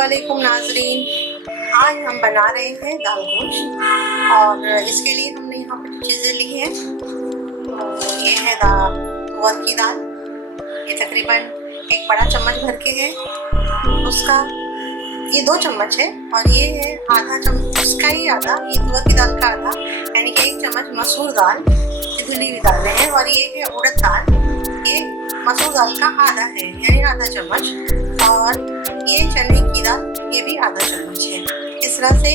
अस्सलामुअलैकुम नाज़रीन। आज हम बना रहे हैं दाल गोश्त और इसके लिए हमने यहाँ पर जो चीज़ें ली हैं तो ये है तुअर की दाल। ये तकरीबन एक बड़ा चम्मच भर के है, उसका ये 2 चम्मच है और ये है आधा चम्मच, उसका ही आधा, ये तुअर की दाल का आधा, यानी कि 1 चम्मच मसूर दाल, ये धुली हुई दालें हैं। और ये है उड़द दाल, ये मसूर दाल का आधा है यानी आधा चम्मच। और ये चने की दाल, ये भी आधा चम्मच है। इस तरह से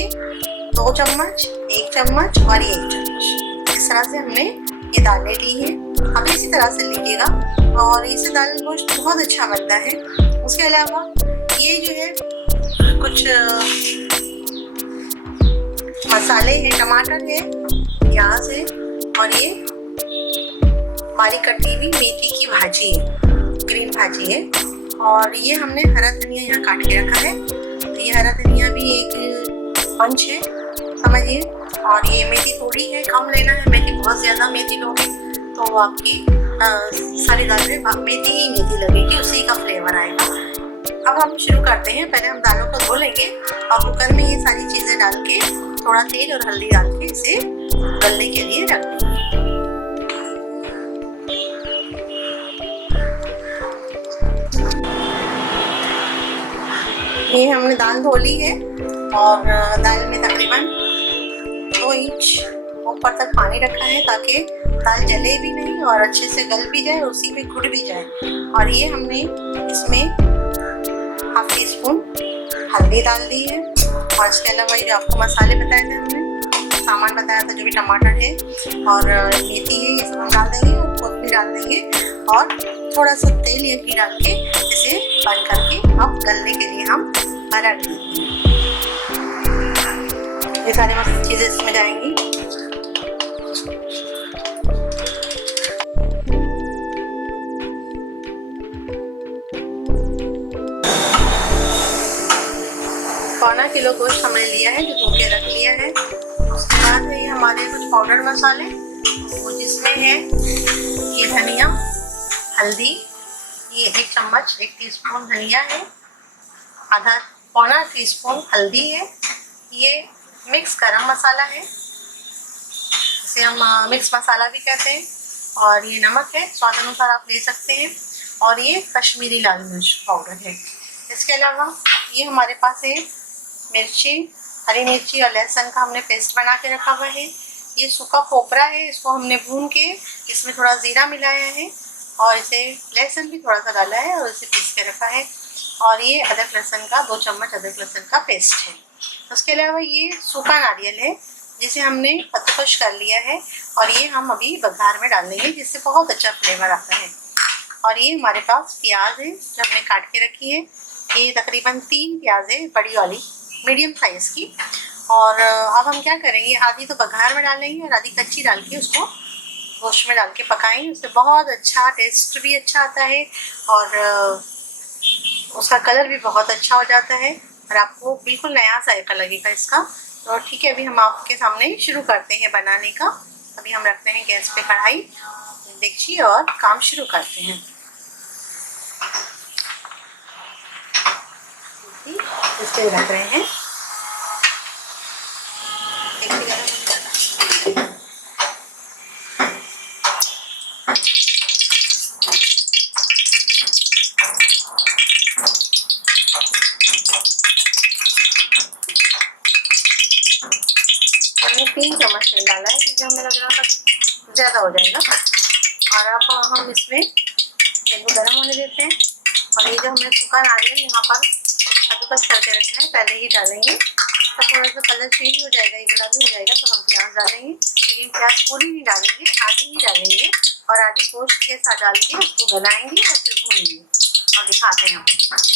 2 चम्मच, 1 चम्मच और ये 1 चम्मच, इस तरह से हमने ये दालें ली हैं। अब इसी तरह से लीजिएगा और इससे दाल गोश्त बहुत अच्छा बनता है। उसके अलावा ये जो है कुछ मसाले हैं, टमाटर है, प्याज है और ये बारीक कटी हुई मेथी की भाजी है, ग्रीन भाजी है। और ये हमने हरा धनिया यहाँ काट के रखा है, तो ये हरा धनिया भी एक पंच है समझिए। और ये मेथी थोड़ी है, कम लेना है, मेथी बहुत ज़्यादा मेथी लोगे तो आपकी सारी दाल में मेथी ही मेथी लगेगी, उसी का फ्लेवर आएगा। अब हम शुरू करते हैं। पहले हम दालों को धो लेंगे और कुकर में ये सारी चीज़ें डाल के थोड़ा तेल और हल्दी डाल के इसे गलने के लिए रख देंगे। ये हमने दाल धो ली है और दाल में तकरीबन 2 इंच ऊपर तक पानी रखा है ताकि दाल जले भी नहीं और अच्छे से गल भी जाए, उसी में घुल भी जाए। और ये हमने इसमें ½ टी स्पून हल्दी डाल दी है और इसके अलावा ये आपको मसाले बताए थे, हमने सामान बताया था, जो भी टमाटर है और मेथी है, ये सब हम डाल देंगे और कोथिंबीर डाल देंगे और थोड़ा सा तेल या घी डाल के इसे बंद करके अब गलने के लिए हम रख देंगे। ये सारी मस्त चीज़ें इसमें जाएंगी। पौना किलो गोश्त हमने लिया है, जो धो के रख लिया है। उसके बाद है ये हमारे कुछ पाउडर मसाले, वो जिसमें है ये धनिया, हल्दी, ये 1 चम्मच 1 टीस्पून धनिया है, पौना टीस्पून हल्दी है, ये मिक्स गरम मसाला है, इसे हम मिक्स मसाला भी कहते हैं। और ये नमक है, स्वाद अनुसार आप ले सकते हैं। और ये कश्मीरी लाल मिर्च पाउडर है। इसके अलावा ये हमारे पास है मिर्ची, हरी मिर्ची और लहसुन का हमने पेस्ट बना के रखा हुआ है। ये सूखा खोपरा है, इसको हमने भून के इसमें थोड़ा ज़ीरा मिलाया है और इसे लहसुन भी थोड़ा सा डाला है और इसे पीस के रखा है। और ये अदरक लहसुन का 2 चम्मच अदरक लहसुन का पेस्ट है। उसके अलावा ये सूखा नारियल है, जिसे हमने कद्दूकस कर लिया है और ये हम अभी बघार में डाल देंगे, जिससे बहुत अच्छा फ्लेवर आता है। और ये हमारे पास प्याज है जो हमने काट के रखी है, ये तकरीबन 3 प्याज है, बड़ी वाली मीडियम साइज़ की। और अब हम क्या करेंगे, आधी तो बघार में डालेंगे और आधी कच्ची डाल के उसको गोश्त में डाल के पकाएंगे। उससे बहुत अच्छा टेस्ट भी अच्छा आता है और उसका कलर भी बहुत अच्छा हो जाता है और आपको बिल्कुल नया जायका लगेगा इसका। तो ठीक है, अभी हम आपके सामने शुरू करते हैं बनाने का। अभी हम रखते हैं गैस पे कढ़ाई, देखिए, और काम शुरू करते हैं। इस पे रख रहे हैं, हमने 3 चम्मच तेल डाला है क्योंकि हमें लग रहा था ज़्यादा हो जाएगा। और अब हम इसमें तेल को गर्म होने देते हैं और ये जो हमने सूखा नारियल यहाँ पर कद्दूकस करके रखा है पहले ही डालेंगे। इसका थोड़ा सा कलर चेंज हो जाएगा, ये गुलाबी हो जाएगा तो हम प्याज डालेंगे, लेकिन प्याज पूरी नहीं डालेंगे, आधी ही डालेंगे और आधी गोश्त के साथ डाल के उसको गलाएंगे और फिर भूनेंगे और दिखाते हैं आपको।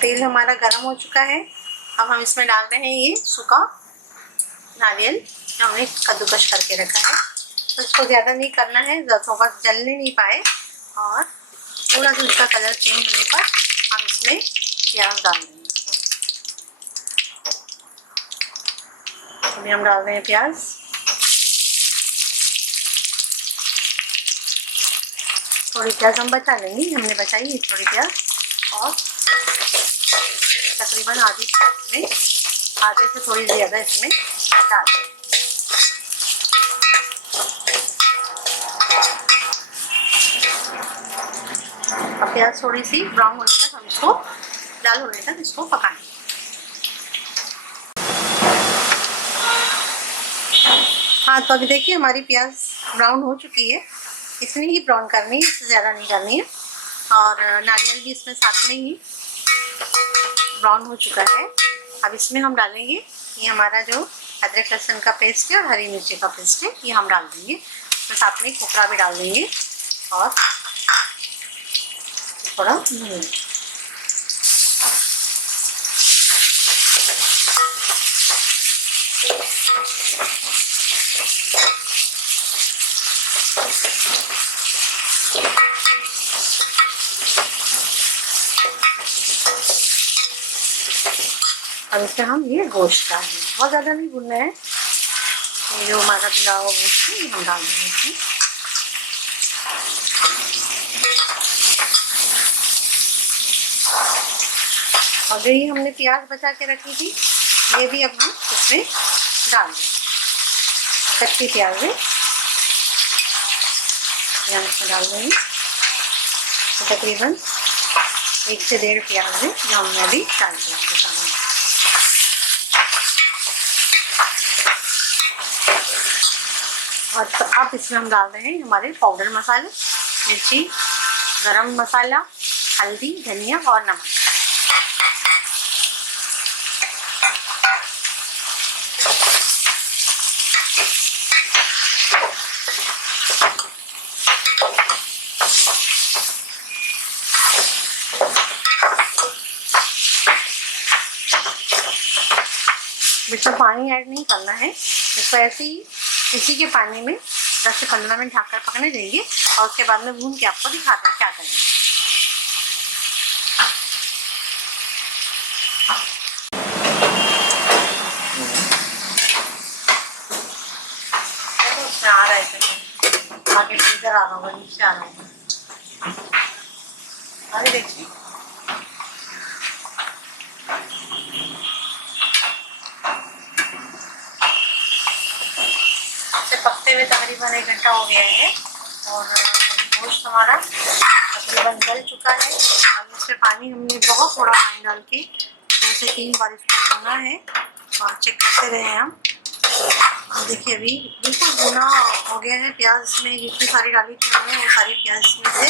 तेल हमारा गर्म हो चुका है। अब हम इसमें डाल रहे हैं ये सूखा नारियल जो हमने कद्दूकस करके रखा है। तो इसको ज़्यादा नहीं करना है, थोड़ा जलने नहीं पाए, और थोड़ा सा इसका कलर चेंज होने पर हम इसमें प्याज डाल देंगे। अभी हम डाल रहे हैं प्याज। थोड़ी प्याज हम बचा लेंगे, हमने बचाई है थोड़ी प्याज, और तकरीबन आधी प्याज में आधे से थोड़ी ज़्यादा इसमें डाल दें। अब प्याज थोड़ी सी ब्राउन होने तक हम इसको लाल होने तक इसको पकाएंगे। हाँ, तो अभी देखिए हमारी प्याज ब्राउन हो चुकी है। इतनी ही ब्राउन करनी है, इससे ज़्यादा नहीं करनी है। और नारियल भी इसमें साथ में ही ब्राउन हो चुका है। अब इसमें हम डालेंगे ये हमारा जो अदरक लहसुन का पेस्ट है और हरी मिर्ची का पेस्ट है, ये हम डाल देंगे। तो साथ में खोपरा भी डाल देंगे और थोड़ा भून। अब इसमें हम ये गोश्त डाल देंगे, बहुत ज़्यादा नहीं भूनना है। ये जो हमारा भुना हुआ गोश्त है ये हम डाल देंगे इसमें। और जो ये हमने प्याज बचा के रखी थी ये भी अब हम इसमें डाल देंगे। कच्ची प्याज है ये हम इसमें डाल देंगे। तो तकरीबन 1 से 1.5 प्याज है जो हमने अभी डाल दिया आपके सामने। और तो अब इसमें हम डाल रहे हैं हमारे पाउडर मसाले, मिर्ची, गरम मसाला, हल्दी, धनिया और नमक। इसमें पानी ऐड नहीं करना है, इसको ऐसे ही इसी के पानी में 10 से 15 मिनट ढककर पकने देंगे और उसके बाद में भून के आपको दिखाते हैं क्या करेंगे। उसमें आ रहा है आगे इधर आ रहा होगा, नीचे आ रहा होगा। अरे देखिए पकते हुए तकरीबन 1 घंटा हो गया है और गोश्त हमारा तकरीबन गल चुका है। अब इसमें पानी हमने बहुत थोड़ा पानी डाल के 2 से 3 बार इसको भुना है और चेक करते रहे हम। देखिए अभी बिल्कुल भुना हो गया है। प्याज इसमें जितनी सारी डाली थी हमने वो सारी प्याज इसमें से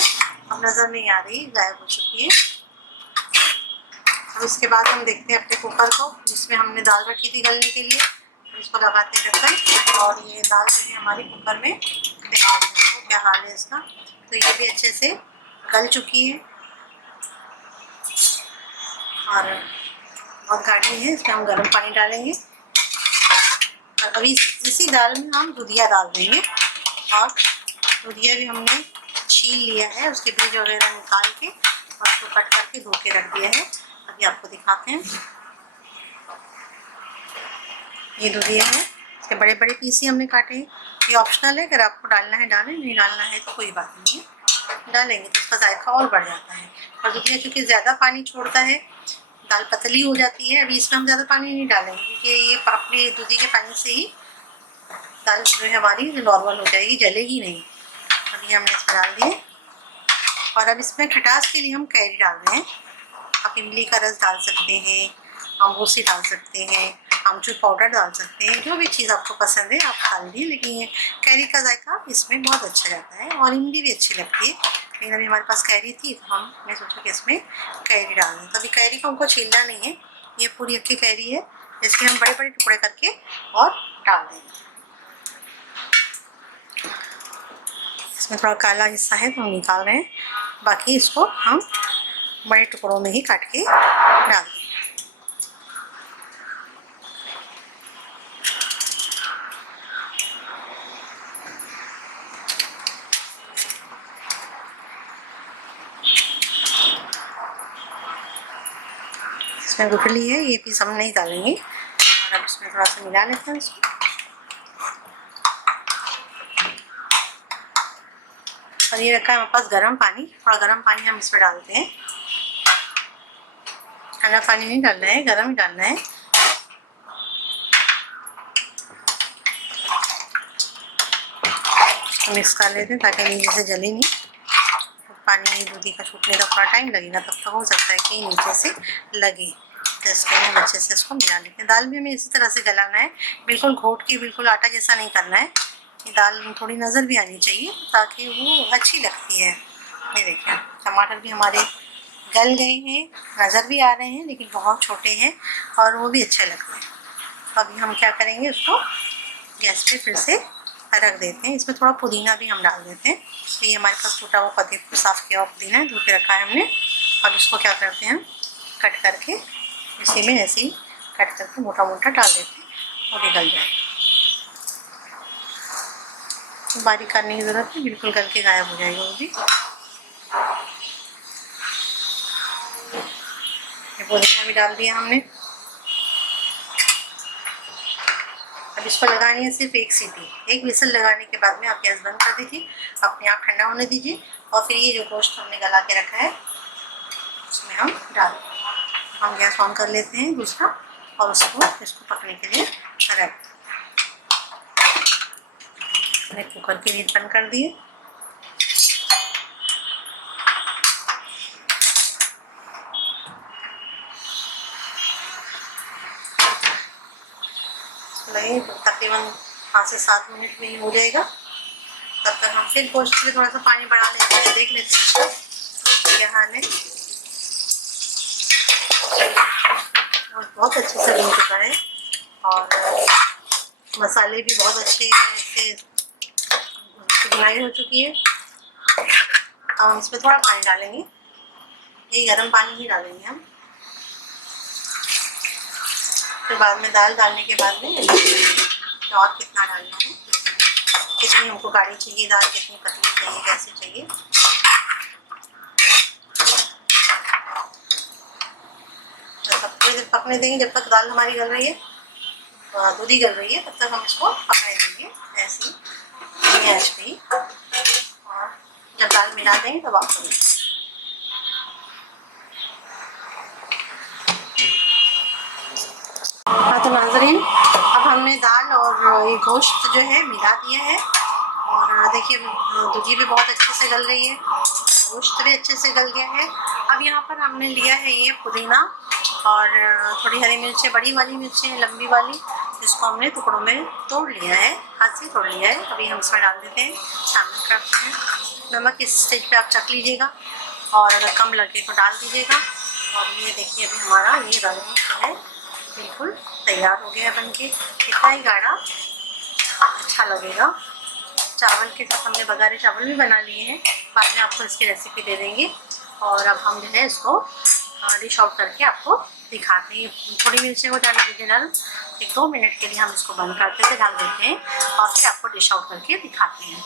अब नज़र नहीं आ रही, गायब हो चुकी है। अब इसके बाद हम देखते हैं अपने कुकर को जिसमें हमने दाल रखी थी गलने के लिए। इसको लगाते ढक्कन और ये दाल जो है हमारे कुकर में क्या हाल है इसका। तो ये भी अच्छे से गल चुकी है और बहुत गाढ़ी है। इसमें हम गर्म पानी डालेंगे और अभी इसी दाल में हम दूधिया डाल देंगे। और दूधिया भी हमने छील लिया है, उसके बीज वगैरह निकाल के और उसको कट करके धो के रख दिया है। अभी आपको दिखाते हैं। ये दूधिया है, इसके बड़े बड़े पीस ही हमने काटे हैं। ये ऑप्शनल है, अगर आपको डालना है डालें, नहीं डालना है तो कोई बात नहीं है। डालेंगे तो इसका जायका और बढ़ जाता है। और दूधिया क्योंकि ज़्यादा पानी छोड़ता है दाल पतली हो जाती है। अभी इसमें हम ज़्यादा पानी नहीं डालेंगे क्योंकि ये अपने दूधी के पानी से ही दाल जो है हमारी नॉर्मल हो जाएगी, जलेगी नहीं। अभी हमने इसमें डाल दिए और अब इसमें खटास के लिए हम कैरी डाल रहे हैं। आप इमली का रस डाल सकते हैं, अमरूसी डाल सकते हैं, आमचूर पाउडर डाल सकते हैं, जो भी चीज़ आपको पसंद है आप डाल लीजिए। लेकिन ये कैरी का जायका इसमें बहुत अच्छा रहता है और इमली भी अच्छी लगती है। लेकिन अभी हमारे पास कैरी थी तो हमने सोचा कि इसमें कैरी डाल दें। तो अभी कैरी को हमको छीलना नहीं है, ये पूरी अक्की कैरी है, इसके हम बड़े बड़े टुकड़े करके और डाल देंगे। इसमें थोड़ा काला हिस्सा है तो हम निकाल रहे हैं, बाकी इसको हम बड़े टुकड़ों में ही काट के डाल दें। इसमें गुठली है, ये पीस हम नहीं डालेंगे। और अब इसमें थोड़ा सा मिला लेते हैं इसको। और ये रखा है हमारे पास गर्म पानी, थोड़ा गर्म पानी हम इसमें डालते हैं। ठंडा पानी नहीं डालना है, गर्म ही डालना है। मिक्स कर लेते हैं ताकि नीचे से जले नहीं। पानी दूधी का छूटने का थोड़ा टाइम लगेगा, तब तक हो सकता है कि नीचे से लगे। तो इसके लिए हम अच्छे से इसको मिला लेते हैं। दाल भी हमें इसी तरह से गलाना है, बिल्कुल घोट के, बिल्कुल आटा जैसा नहीं करना है। ये दाल थोड़ी नज़र भी आनी चाहिए ताकि वो अच्छी लगती है। ये देखिए टमाटर भी हमारे गल गए हैं, नज़र भी आ रहे हैं, लेकिन बहुत छोटे हैं और वो भी अच्छे लगते हैं। तो अभी हम क्या करेंगे, उसको गैस पे फिर से रख देते हैं। इसमें थोड़ा पुदीना भी हम डाल देते हैं। तो ये हमारे पास टूटा हुआ साफ़ किया हुआ पुदीना है, धो के रखा है हमने। अब इसको क्या करते हैं, कट करके इसी में ऐसे ही कट करके मोटा मोटा डाल देते हैं और निकल जाए। बारीक करने की ज़रूरत है, बिल्कुल गल के गायब हो जाएगा वो भी। ये पुदीना भी डाल दिया हमने। अब इसको लगानी है सिर्फ एक सीटी। एक विसल लगाने के बाद में आप गैस बंद कर दीजिए, अपने आप ठंडा होने दीजिए। और फिर ये जो गोश्त हमने गला के रखा है उसमें हम डाल दें। हम गैस ऑन कर लेते हैं दूसरा और इसको पकने के लिए रख। मैंने कुकर की लीड बंद कर दिए। तकरीबन 5 से 7 मिनट में ही हो जाएगा। तब तक हम फिर गोश्त में थोड़ा सा पानी बढ़ा लेते हैं, देख लेते हैं इसको क्या हाल है। और बहुत अच्छे से बन चुका है और मसाले भी बहुत अच्छे से बुनाई हो चुकी है। अब हम इसमें थोड़ा पानी डालेंगे, ये गर्म पानी ही डालेंगे हम। फिर बाद में दाल डालने के बाद में और कितना डालना है, कितनी हमको गाढ़ी चाहिए दाल, कितनी पतली चाहिए, कैसे चाहिए। तो सब थोड़ी देर पकने देंगे, जब तक दाल हमारी गल रही है, दूधी गल रही है, तब तक हम इसको पकने देंगे ऐसे ही आंच पे ही। और जब दाल मिला देंगे तब आप करेंगे। हाँ तो नाज़रीन, अब हमने दाल और ये गोश्त जो है मिला दिया है। और देखिए दूधी भी बहुत अच्छे से गल रही है, गोश्त भी अच्छे से गल गया है। अब यहाँ पर हमने लिया है ये पुदीना और थोड़ी हरी मिर्चें, बड़ी वाली मिर्चें लंबी वाली, जिसको हमने टुकड़ों में तोड़ लिया है, हाथ से तोड़ लिया है। अभी हम इसमें डाल देते हैं, शामिल करते हैं। नमक इस स्टेज पे आप चख लीजिएगा और अगर कम लगे तो डाल दीजिएगा। और ये देखिए अभी हमारा ये रंग जो है बिल्कुल तैयार हो गया है बनके। इतना ही गाढ़ा अच्छा लगेगा। चावल के साथ हमने बघारे चावल भी बना लिए हैं, बाद में आपको इसकी रेसिपी दे देंगे। और अब हम जो है इसको डिश आउट करके आपको दिखाते हैं। थोड़ी मिर्चें हो जाने दीजिए नरम, 1-2 मिनट के लिए हम इसको बंद करते थे, ढक देते हैं और फिर आपको डिश आउट करके दिखाते हैं।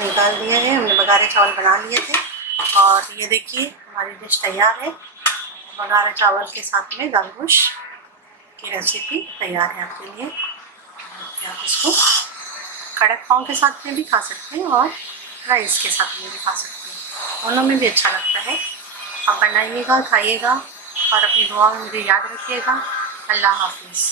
निकाल दिया है हमने, बघारे चावल बना लिए थे और ये देखिए हमारी डिश तैयार है। बघारे चावल के साथ में दाल गोश्त की रेसिपी तैयार है आपके लिए। आप इसको कड़क पाव के साथ में भी खा सकते हैं और राइस के साथ में भी खा सकते हैं, दोनों में भी अच्छा लगता है। आप बनाइएगा, खाइएगा और अपनी दुआ में मुझे याद रखिएगा। अल्लाह हाफिज़।